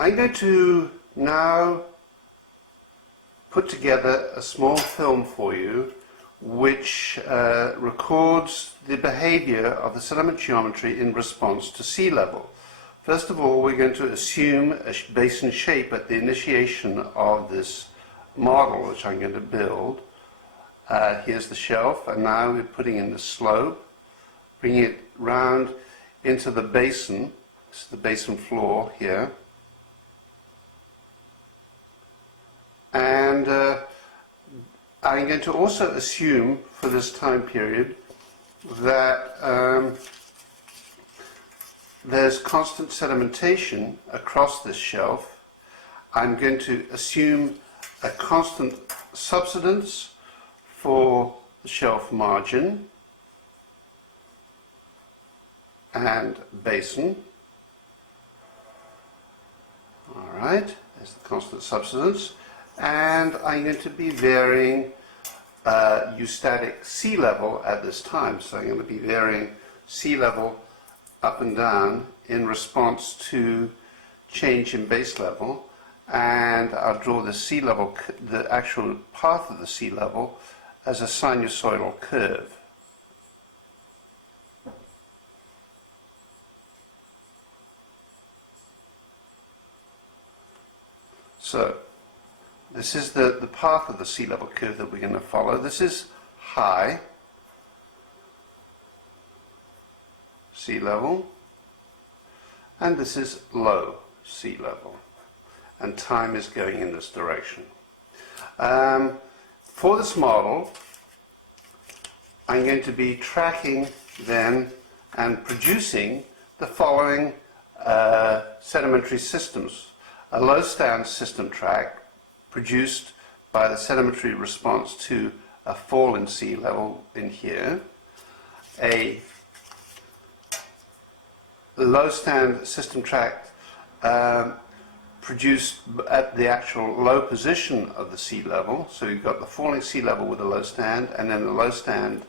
I'm going to now put together a small film for you which records the behavior of the sediment geometry in response to sea level. First of all, we're going to assume a basin shape at the initiation of this model which I'm going to build. Here's the shelf, and now we're putting in the slope, bringing it round into the basin. This is the basin floor here. And I'm going to also assume for this time period that there's constant sedimentation across this shelf. I'm going to assume a constant subsidence for the shelf margin and basin. Alright, there's the constant subsidence. And I'm going to be varying eustatic sea level at this time. So I'm going to be varying sea level up and down in response to change in base level. And I'll draw the sea level, the actual path of the sea level, as a sinusoidal curve. So this is the path of the sea level curve that we're going to follow. This is high sea level, and this is low sea level. And time is going in this direction. For this model, I'm going to be tracking then and producing the following sedimentary systems. A low stand system track produced by the sedimentary response to a fall in sea level in here, a low stand system track produced at the actual low position of the sea level. So you've got the falling sea level with a low stand, and then the low stand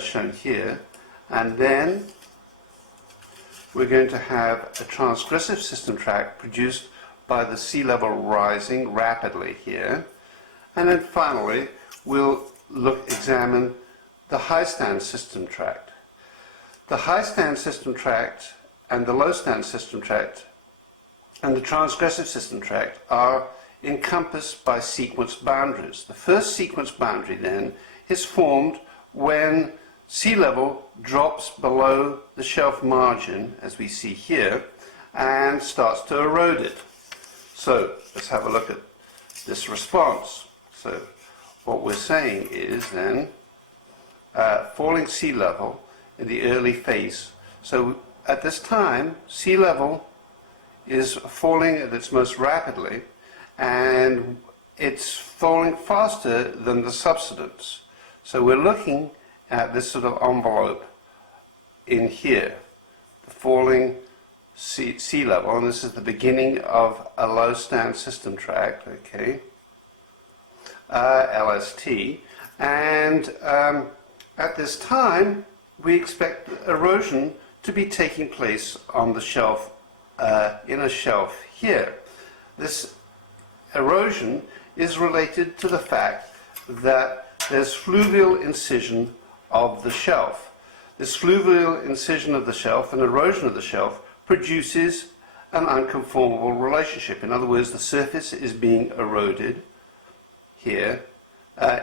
shown here. And then we're going to have a transgressive system track produced by the sea level rising rapidly here. And then finally, we'll examine the high stand system tract. The high stand system tract and the low stand system tract and the transgressive system tract are encompassed by sequence boundaries. The first sequence boundary then is formed when sea level drops below the shelf margin, as we see here, and starts to erode it. So let's have a look at this response. So what we're saying is then falling sea level in the early phase. So at this time, sea level is falling at its most rapidly, and it's falling faster than the subsidence. So we're looking at this sort of envelope in here, the falling sea level, and this is the beginning of a low stand system tract, okay, LST, and at this time we expect erosion to be taking place on the shelf, in a shelf here. This erosion is related to the fact that there's fluvial incision of the shelf. This fluvial incision of the shelf and erosion of the shelf produces an unconformable relationship. In other words, the surface is being eroded here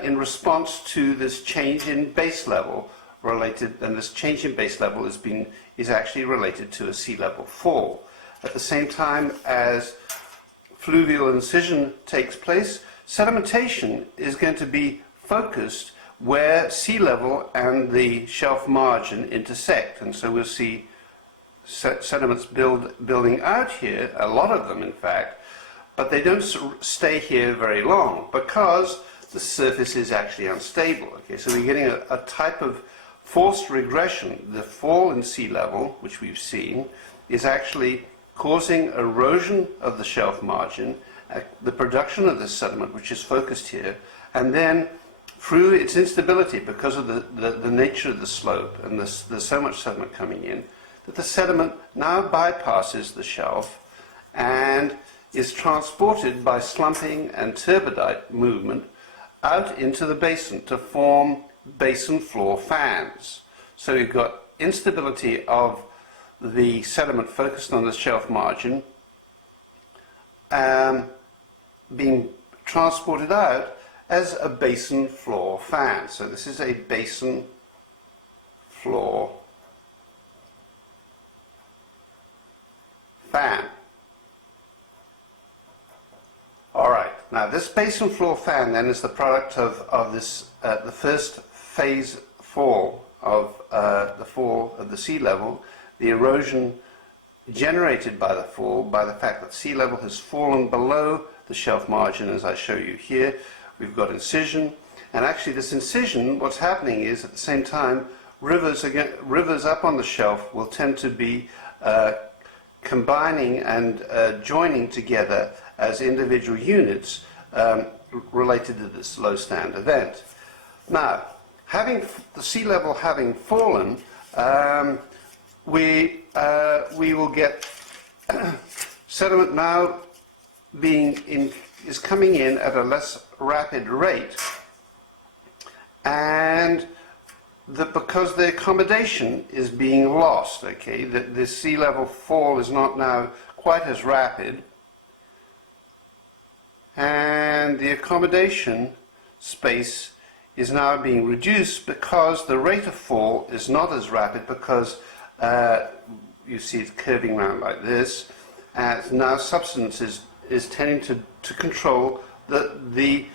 in response to this change in base level related, and this change in base level is actually related to a sea level fall. At the same time as fluvial incision takes place, sedimentation is going to be focused where sea level and the shelf margin intersect, and so we'll see sediments building out here, a lot of them in fact, but they don't stay here very long because the surface is actually unstable. Okay, so we're getting a type of forced regression. The fall in sea level, which we've seen, is actually causing erosion of the shelf margin, the production of this sediment, which is focused here, and then through its instability because of the nature of the slope, and there's so much sediment coming in, that the sediment now bypasses the shelf and is transported by slumping and turbidite movement out into the basin to form basin floor fans. So you've got instability of the sediment focused on the shelf margin being transported out as a basin floor fan. So this is a basin floor fan. Alright, now this basin floor fan then is the product of this, the first phase fall of the sea level, the erosion generated by the fall, by the fact that sea level has fallen below the shelf margin, as I show you here. We've got incision, and actually this incision, what's happening is at the same time rivers up on the shelf will tend to be combining and joining together as individual units related to this low stand event. Now, having the sea level having fallen, we will get sediment now is coming in at a less rapid rate, and because the accommodation is being lost, okay, the sea level fall is not now quite as rapid, and the accommodation space is now being reduced because the rate of fall is not as rapid, because you see it curving around like this, and now substance is tending to control the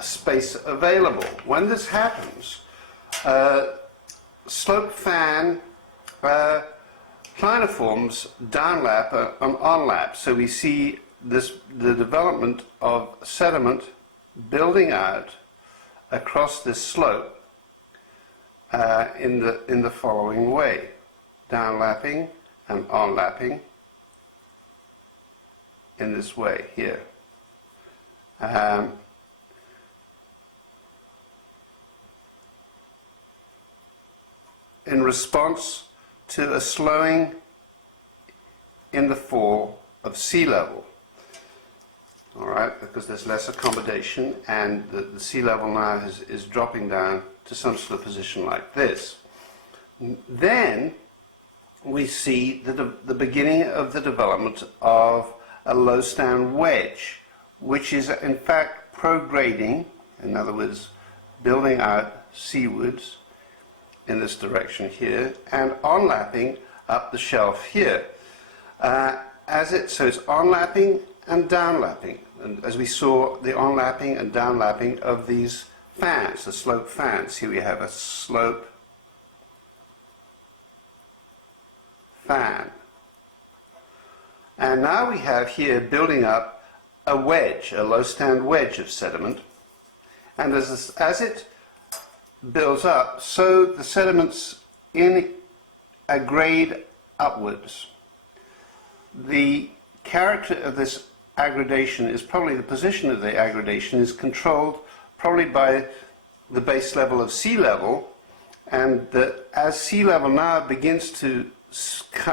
space available. When this happens, slope fan cliniforms downlap and onlap. So we see the development of sediment building out across this slope in the following way: downlapping and onlapping in this way here. In response to a slowing in the fall of sea level. All right, because there's less accommodation, and the sea level now is dropping down to some sort of position like this. Then we see the beginning of the development of a low stand wedge, which is in fact prograding, in other words, building out seawards in this direction here, and onlapping up the shelf here. So it's onlapping and downlapping, and as we saw, the onlapping and downlapping of these fans, the slope fans. Here we have a slope fan. And now we have here building up a wedge, a low stand wedge of sediment, and as it builds up, so the sediments in a grade upwards. The character of this aggradation is probably, the position of the aggradation is controlled probably by the base level of sea level, and as sea level now begins to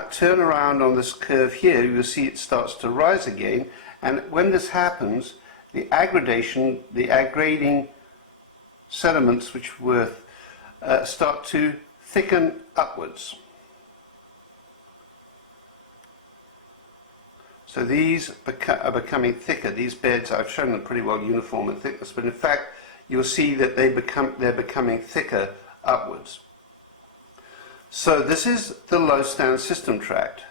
turn around on this curve here, you'll see it starts to rise again, and when this happens, the aggradation, the aggrading sediments which were start to thicken upwards. So these are becoming thicker. These beds, I've shown them pretty well uniform in thickness, but in fact you'll see that they're becoming thicker upwards. So this is the low stand system tract,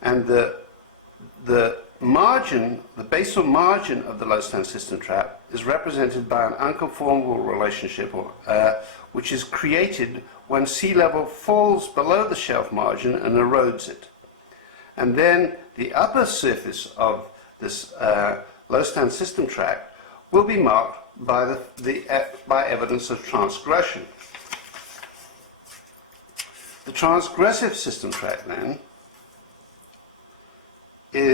and the margin, the basal margin of the low stand system tract is represented by an unconformable relationship, which is created when sea level falls below the shelf margin and erodes it. And then the upper surface of this low stand system tract will be marked by by evidence of transgression. The transgressive system tract then is